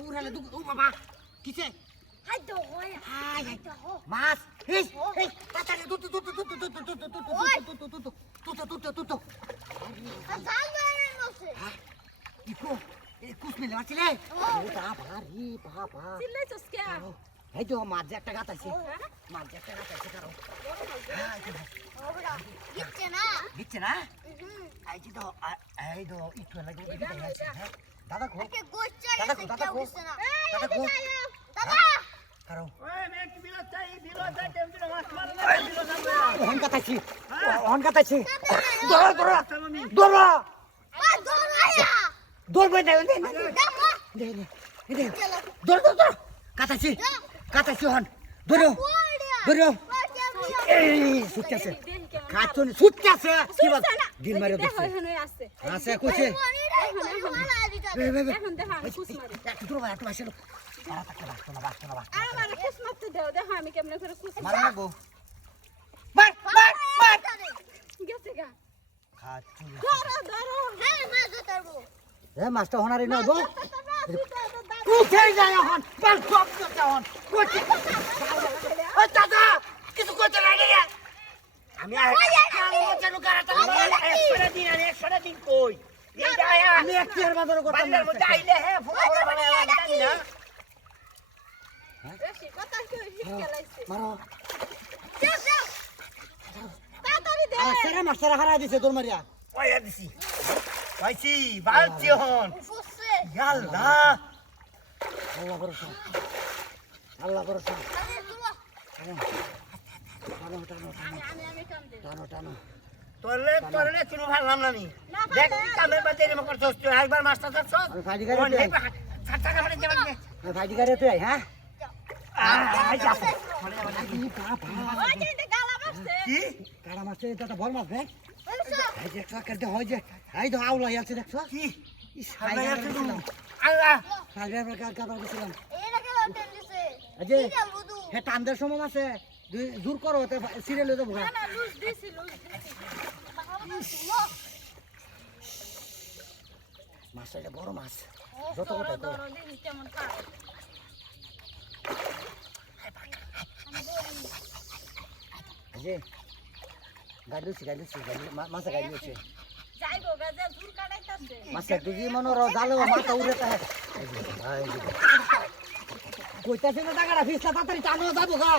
উড়ালে দু ও বাবা কিছে হাই তো হয় হাই হাই তো হো মাছ এই এই তাড়াতাড়ি দু দু দু দু দু দু দু দু জাল ধরে নছে ইকো এই কুছ মিলে মাছলে ও বাবা রে বাবা চিল্লাইছস কে এই তো মাছ যে একটা গাত আছে মাছ যে একটা গাত আছে কারো ওবড়া গিচ্ছে না দিচ্ছে না এই তো একটু লাগে দাদা কো কে গোচ্চা দাদা গেছে কো দাদা কেউ কো গেছে না দাদা কো দাদা কারো ওই মেক বিলত চাই টেমটি মাছ মারা বিলত অহন কাটাছি দৌড় দৌড় দৌড় মা দৌড়ায়া দৌড় দে দে দেখো দে দে দৌড় দৌড় দৌড় কাটাছি হন দৌড় দৌড় এই সুটছে কাটন সুটছে কি বল দিন মারে দেখো এখানে আছে আছে কইছে এখন দেখো আমি কুস মারি একটু দূর একটু আসলো সারা তাকে বাস্ত না আর আমার কুস মারতে দাও দেখো আমি কেমনে করে কুস মার লাগবো মার গেছে গা খাচ্ছি ধরো হ্যাঁ মা ধরবো এ মাস্টার হনারি না দো কোথায় যায় এখন বল সব করতে এখন কোথায় ও দাদা কিছু করতে লাগে রে আমি কেন কারাটা একশোটা দিন কই এই যায় আমি এক টিয়ার বাদর করতাম না বাজার মধ্যে আইলে হ্যাঁ ফোকা করে বানায় জানি না বেশি কথা কি শিখলাইছে মারো তাড়াতাড়ি দে আরে সেরা মাস্টার হারাই দিছে দৌড় মারিয়া পয়সা দিছি পাইছি বালতি হন ফুসছে ইয়াল্লা আল্লাহ ভরসা আল্লাহ ভরসা আরে তুলো টানো টানো টানো আমি কাম দে টানো টানো তোরলে কোনো ভাবলাম না আমি দেখ কামের বাদে এরকম করছস তুই একবার মাস্টার ধরছস আমি ফাইডি গাড়ি ষাট টাকা মানে দেবেন আমি ফাইডি গাড়ি তুই হ্যাঁ আই যাচ্ছে কি বাবা ওই যে গালা মারছে কি কাড়া মাছটা এটা বল মাছ ভাই ফুসছে এই যে একটা করতে হয় যে এই তো আউলা আছে দেখছো কি ইস আল্লাহ হাই তুই আল্লাহ ফাইডার কাটা দিছিলাম এরা কে লটেন দিছে আজে কি জাল বুদু হে টান্দের সময় আছে দূর করো তে সিরিয়াল হয়ে যাবো না না লুজ দিছি তুলো মাছটা এটা বড় মাছ যত কথা তো ধরো দেখি কেমন খায় আজে গাড়ি মাছ গাড়ি হচ্ছে যাইবো গাজা জুর কাটাইতাছে মাছের দিদি মনোর জালে মাথা উড়ে তাহে কইতাছে না টাকাটা ফিসটা তাড়াতাড়ি টানো যাবো গা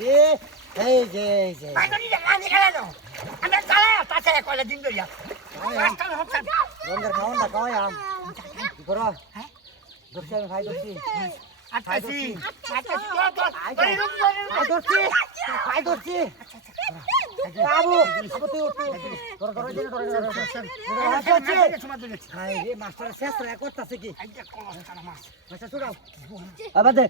রে এই যে পানি আমি খেলা দাও আমি চালা তাছে কয়লা দিন ধরিয়া রাস্তা হচ্ছে রঙের খাওয়ানটা খাওয়াই আম কি করো ধরছি আমি ভাই ধরছি আটাছি আটাছি ভাই ধরছি বাবু মাস্টার শেষ করতেছে কি আচ্ছা ছোড়াও আবার দে